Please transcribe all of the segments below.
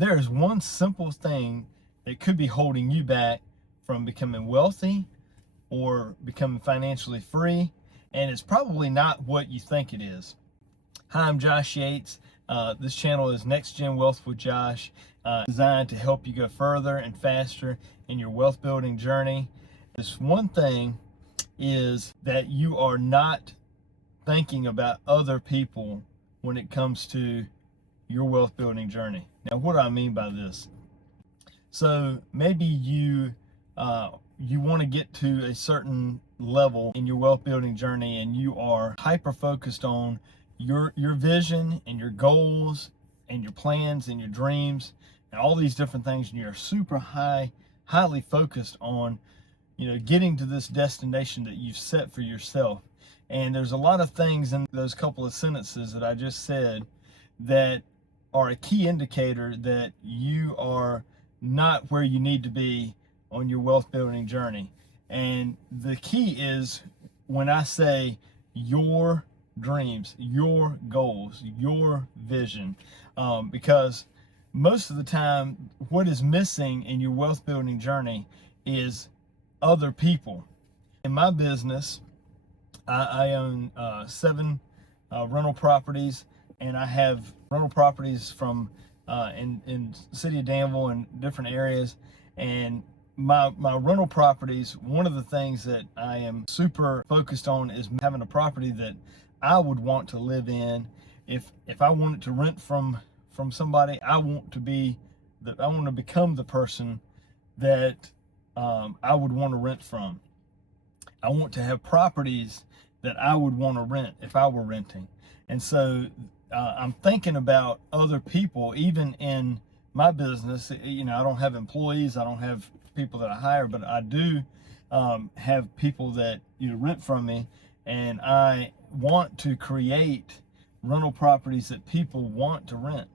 There is one simple thing that could be holding you back from becoming wealthy or becoming financially free, and it's probably not what you think it is. Hi, I'm Josh Yates. This channel is Next Gen Wealth with Josh, designed to help you go further and faster in your wealth building journey. This one thing is that you are not thinking about other people when it comes to your wealth building journey. Now, what do I mean by this? So maybe you want to get to a certain level in your wealth building journey, and you are hyper focused on your vision and your goals and your plans and your dreams and all these different things, and you're super highly focused on getting to this destination that you've set for yourself. And there's a lot of things in those couple of sentences that I just said that are a key indicator that you are not where you need to be on your wealth building journey. And the key is when I say your dreams, your goals, your vision, because most of the time what is missing in your wealth building journey is other people. In my business, I own 7 rental properties, and I have rental properties from in the city of Danville and different areas. And my rental properties, one of the things that I am super focused on is having a property that I would want to live in. If I wanted to rent from somebody, I want to become the person that I would want to rent from. I want to have properties that I would want to rent if I were renting. And so I'm thinking about other people, even in my business. I don't have employees, I don't have people that I hire, but I do have people that rent from me, and I want to create rental properties that people want to rent.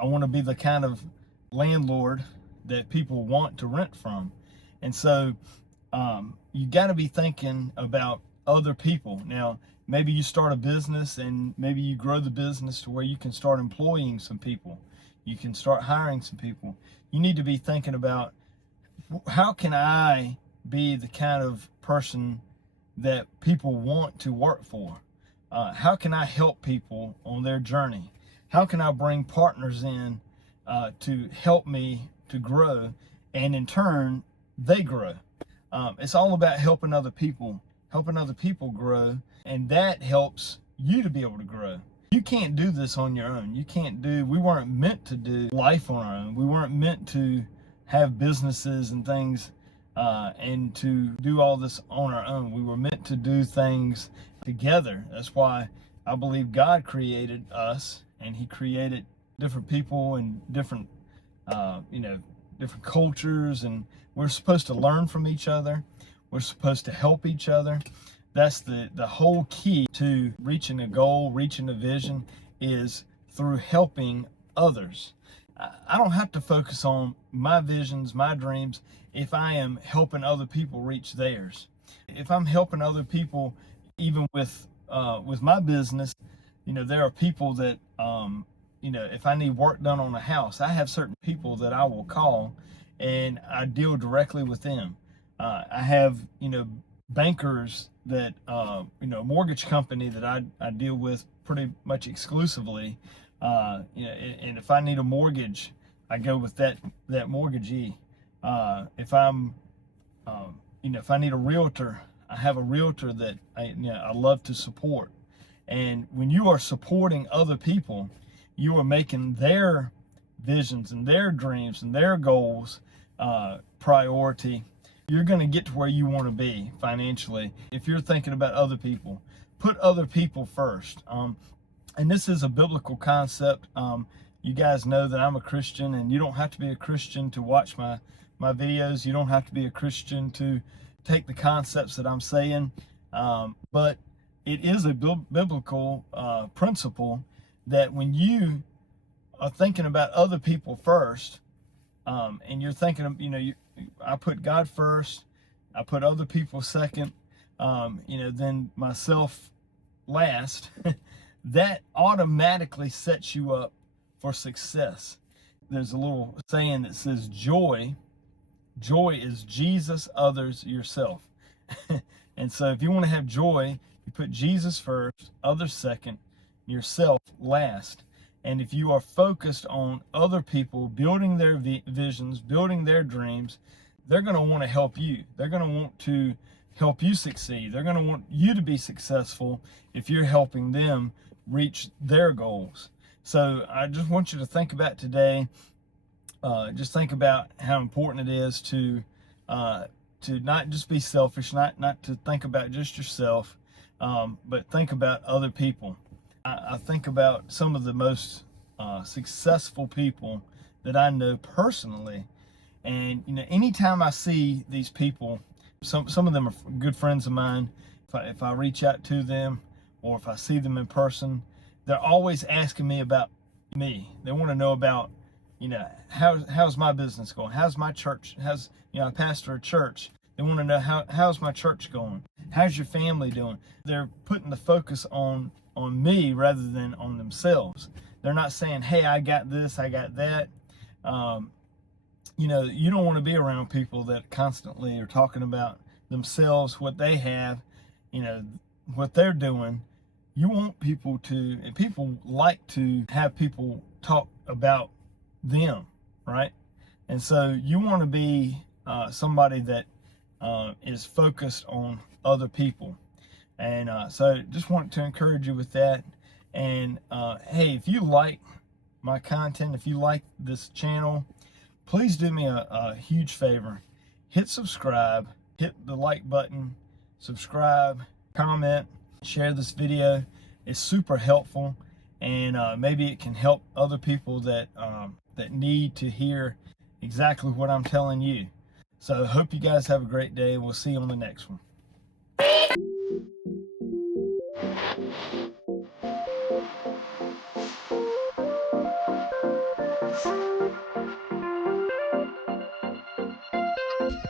I want to be the kind of landlord that people want to rent from. And so you got to be thinking about other people. Now, maybe you start a business and maybe you grow the business to where you can start employing some people. You can start hiring some people. You need to be thinking about, how can I be the kind of person that people want to work for? How can I help people on their journey? How can I bring partners in to help me to grow, and in turn, they grow? It's all about helping other people grow, and that helps you to be able to grow. You can't do this on your own. We weren't meant to do life on our own. We weren't meant to have businesses and things and to do all this on our own. We were meant to do things together. That's why I believe God created us, and He created different people and different different cultures, and we're supposed to learn from each other. We're supposed to help each other. That's the whole key to reaching a goal, reaching a vision, is through helping others. I don't have to focus on my visions, my dreams, if I am helping other people reach theirs. If I'm helping other people, even with my business, there are people that, if I need work done on a house, I have certain people that I will call, and I deal directly with them. I have, bankers that, mortgage company that I deal with pretty much exclusively. And if I need a mortgage, I go with that mortgagee. If I'm, if I need a realtor, I have a realtor that I love to support. And when you are supporting other people, you are making their visions and their dreams and their goals priority. You're going to get to where you want to be financially. If you're thinking about other people, put other people first. And this is a biblical concept. You guys know that I'm a Christian, and you don't have to be a Christian to watch my videos. You don't have to be a Christian to take the concepts that I'm saying. But it is a biblical principle that when you are thinking about other people first, and you're thinking of, I put God first, I put other people second, then myself last, that automatically sets you up for success. there's a little saying that says joy is Jesus, others, yourself. And so if you want to have joy, you put Jesus first, others second, yourself last. And if you are focused on other people building their visions, building their dreams, they're going to want to help you. They're going to want to help you succeed. They're going to want you to be successful if you're helping them reach their goals. So I just want you to think about today. Just think about how important it is to not just be selfish, not to think about just yourself, but think about other people. I think about some of the most successful people that I know personally, and anytime I see these people, some of them are good friends of mine. If I reach out to them or if I see them in person, they're always asking me about me. They want to know about, how's my business going? How's my church? I pastor a church. They want to know how's my church going? How's your family doing? They're putting the focus on me rather than on themselves. They're not saying, hey, I got this, I got that. You don't want to be around people that constantly are talking about themselves, what they have, what they're doing. You want people and people like to have people talk about them, right? And so you want to be somebody that is focused on other people. And so just want to encourage you with that. And hey, if you like my content, if you like this channel, please do me a huge favor. Hit subscribe, hit the like button, subscribe, comment, share this video. It's super helpful, and maybe it can help other people that need to hear exactly what I'm telling you. So hope you guys have a great day. We'll see you on the next one.